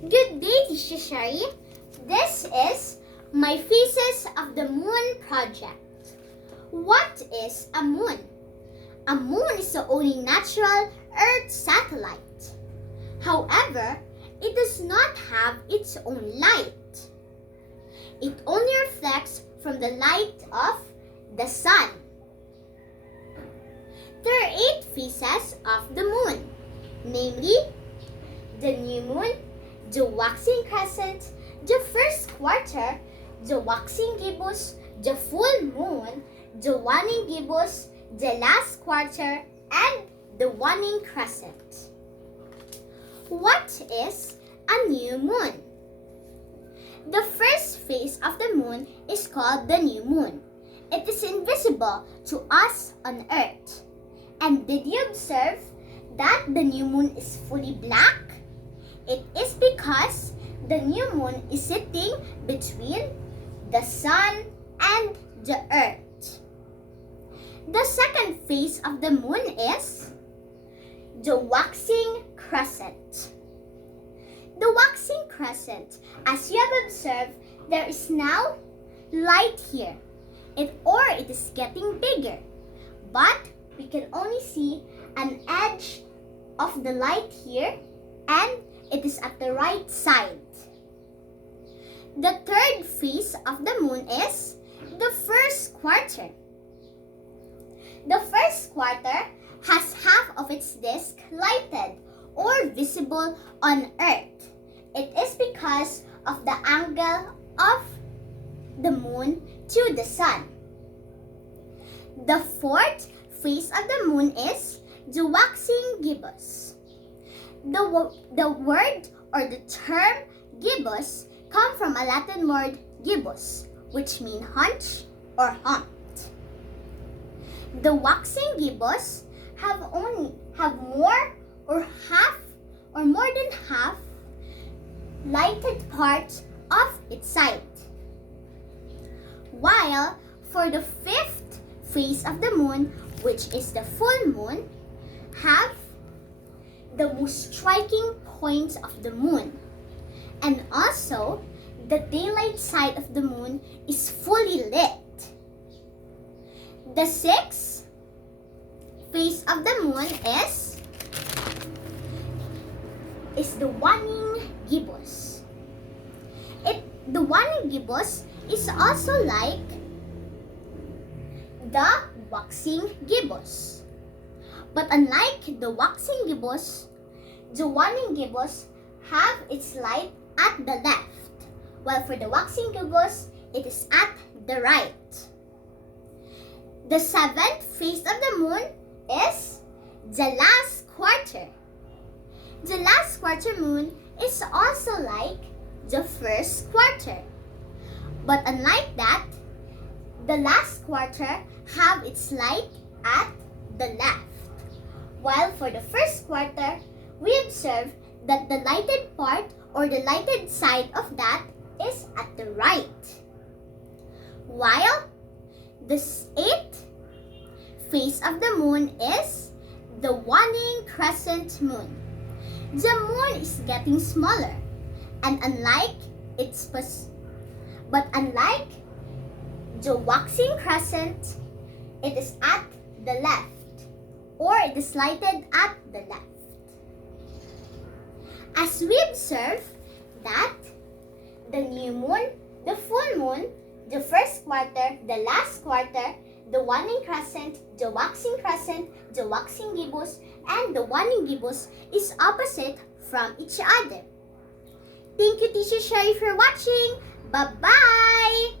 Good day, Teacher Shari. This is my Phases of the Moon project. What is a moon? A moon is the only natural Earth satellite. However, it does not have its own light. It only reflects from the light of the sun. There are 8 phases of the moon, namely the new moon, the waxing crescent, the first quarter, the waxing gibbous, the full moon, the waning gibbous, the last quarter, and the waning crescent. What is a new moon? The first phase of the moon is called the new moon. It is invisible to us on Earth. And did you observe that the new moon is fully black? It is because the new moon is sitting between the sun and the earth. The second phase of the moon is the waxing crescent. The waxing crescent, as you have observed, there is now light here. It is getting bigger, but we can only see an edge of the light here, and it is at the right side. The third phase of the moon is the first quarter. The first quarter has half of its disk lighted or visible on Earth. It is because of the angle of the moon to the sun. The fourth phase of the moon is the waxing gibbous. The word or the term gibbous come from a Latin word gibbous, which means hunch or humped. The waxing gibbous have more than half lighted part of its side. While for the fifth phase of the moon, which is the full moon, have the most striking points of the moon. And also, the daylight side of the moon is fully lit. The sixth phase of the moon is the waning gibbous. The waning gibbous is also like the waxing gibbous. But unlike the waxing gibbous, the waning gibbous have its light at the left, while for the waxing gibbous, it is at the right. The seventh phase of the moon is the last quarter. The last quarter moon is also like the first quarter. But unlike that, the last quarter have its light at the left. While for the first quarter, we observe that the lighted part or the lighted side of that is at the right. While the 8th phase of the moon is the waning crescent moon. The moon is getting smaller, and unlike the waxing crescent, it is at the left, or it is lighted at the left. As we observe that the new moon, the full moon, the first quarter, the last quarter, the waning crescent, the waxing gibbous, and the waning gibbous is opposite from each other. Thank you, Teacher Sherry, for watching. Bye-bye!